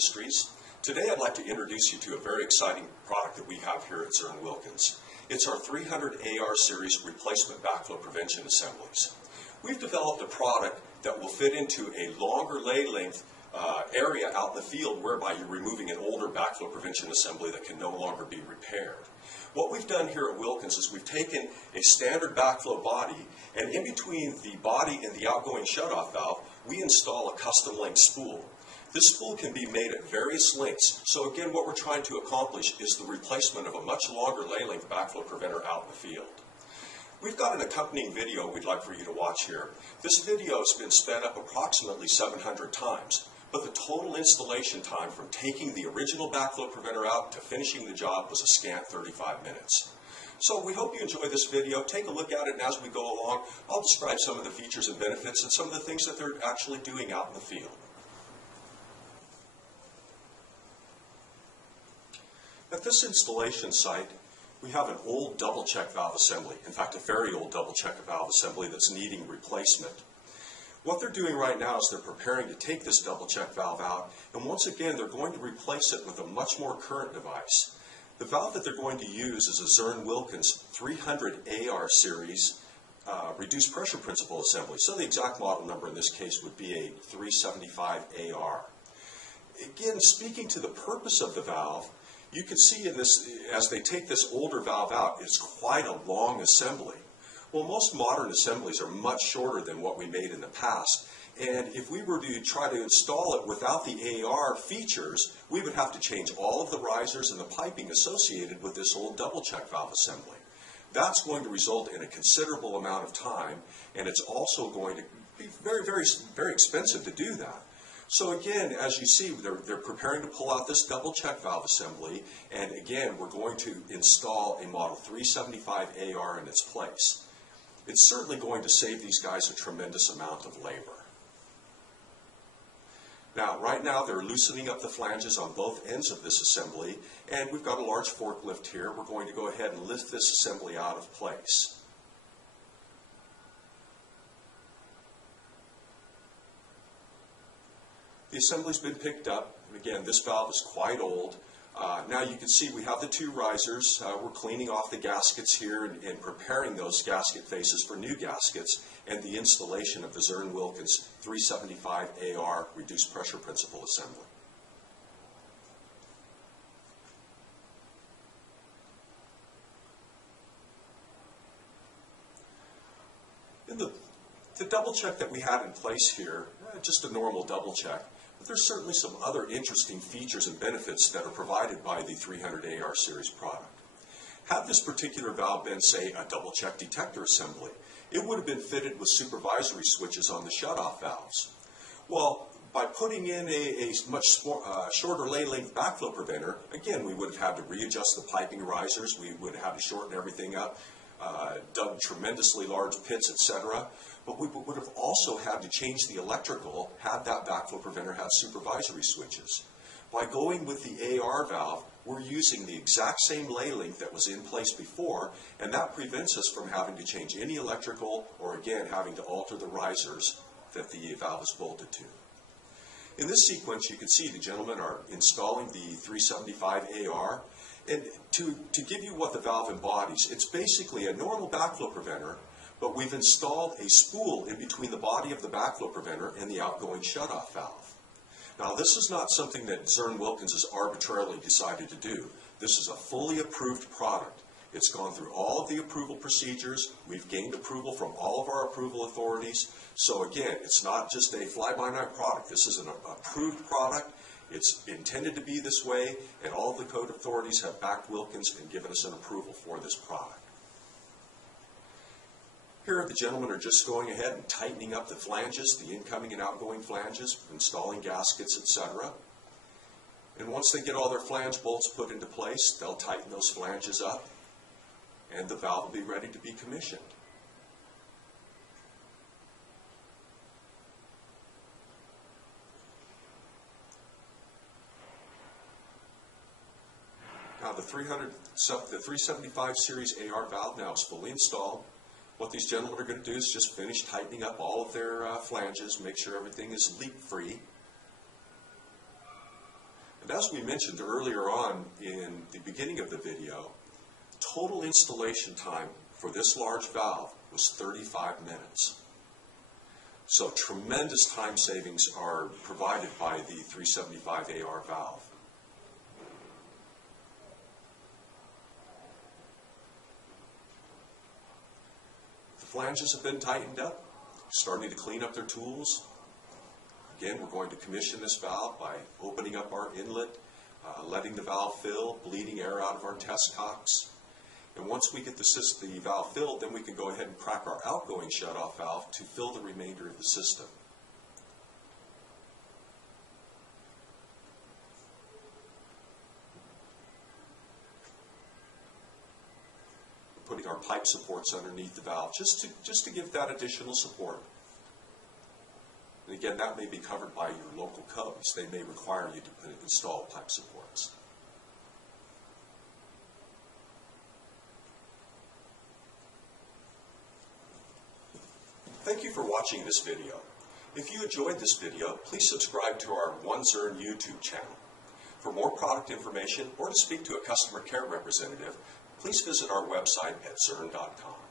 Industries. Today I'd like to introduce you to a very exciting product that we have here at Zurn Wilkins. It's our 300 AR series replacement backflow prevention assemblies. We've developed a product that will fit into a longer lay length area out in the field whereby you're removing an older backflow prevention assembly that can no longer be repaired. What we've done here at Wilkins is we've taken a standard backflow body, and in between the body and the outgoing shutoff valve, we install a custom length spool. This spool can be made at various lengths, so again what we're trying to accomplish is the replacement of a much longer lay length backflow preventer out in the field. We've got an accompanying video we'd like for you to watch here. This video has been sped up approximately 700 times, but the total installation time from taking the original backflow preventer out to finishing the job was a scant 35 minutes. So we hope you enjoy this video. Take a look at it, and as we go along, I'll describe some of the features and benefits and some of the things that they're actually doing out in the field. At this installation site, we have an old double check valve assembly. In fact, a very old double check valve assembly that's needing replacement. What they're doing right now is they're preparing to take this double check valve out, and once again they're going to replace it with a much more current device. The valve that they're going to use is a Zurn Wilkins 300 AR series reduced pressure principle assembly. So the exact model number in this case would be a 375 AR. Again, speaking to the purpose of the valve, you can see in this, as they take this older valve out, it's quite a long assembly. Well, most modern assemblies are much shorter than what we made in the past, and if we were to try to install it without the AR features, we would have to change all of the risers and the piping associated with this old double check valve assembly. That's going to result in a considerable amount of time, and it's also going to be very, very, very expensive to do that. So again, as you see, they're preparing to pull out this double check valve assembly, and again, we're going to install a model 375 AR in its place. It's certainly going to save these guys a tremendous amount of labor. Now, right now, they're loosening up the flanges on both ends of this assembly, and we've got a large forklift here. We're going to go ahead and lift this assembly out of place. The assembly's been picked up, and again, this valve is quite old. Now you can see we have the two risers. We're cleaning off the gaskets here and preparing those gasket faces for new gaskets and the installation of the Zurn Wilkins 375 AR reduced pressure principle assembly. In the double check that we had in place here, just a normal double check, but there's certainly some other interesting features and benefits that are provided by the 300 AR series product. Had this particular valve been, say, a double check detector assembly, it would have been fitted with supervisory switches on the shutoff valves. Well, by putting in a much shorter lay length backflow preventer, again, we would have had to readjust the piping risers, we would have to shorten everything up, dug tremendously large pits, etc. But we would have also had to change the electrical had that backflow preventer had supervisory switches. By going with the AR valve, we're using the exact same lay length that was in place before, and that prevents us from having to change any electrical or, again, having to alter the risers that the valve is bolted to. In this sequence, you can see the gentlemen are installing the 375 AR. And to give you what the valve embodies, it's basically a normal backflow preventer, but we've installed a spool in between the body of the backflow preventer and the outgoing shutoff valve. Now, this is not something that Zurn Wilkins has arbitrarily decided to do. This is a fully approved product. It's gone through all of the approval procedures. We've gained approval from all of our approval authorities. So again, it's not just a fly-by-night product. This is an approved product. It's intended to be this way, and all of the code authorities have backed Wilkins and given us an approval for this product. Here, the gentlemen are just going ahead and tightening up the flanges, the incoming and outgoing flanges, installing gaskets, etc. And once they get all their flange bolts put into place, they'll tighten those flanges up, and the valve will be ready to be commissioned. Now the 375 series AR valve now is fully installed. What these gentlemen are going to do is just finish tightening up all of their flanges, make sure everything is leak free. And as we mentioned earlier on in the beginning of the video, total installation time for this large valve was 35 minutes. So tremendous time savings are provided by the 375AR valve. The flanges have been tightened up, starting to clean up their tools. Again, we're going to commission this valve by opening up our inlet, letting the valve fill, bleeding air out of our test cocks. And once we get the valve filled, then we can go ahead and crack our outgoing shutoff valve to fill the remainder of the system. We're putting our pipe supports underneath the valve just to give that additional support. And again, that may be covered by your local codes. They may require you to install pipe supports. Thank you for watching this video. If you enjoyed this video, please subscribe to our One Zurn YouTube channel. For more product information or to speak to a customer care representative, please visit our website at zurn.com.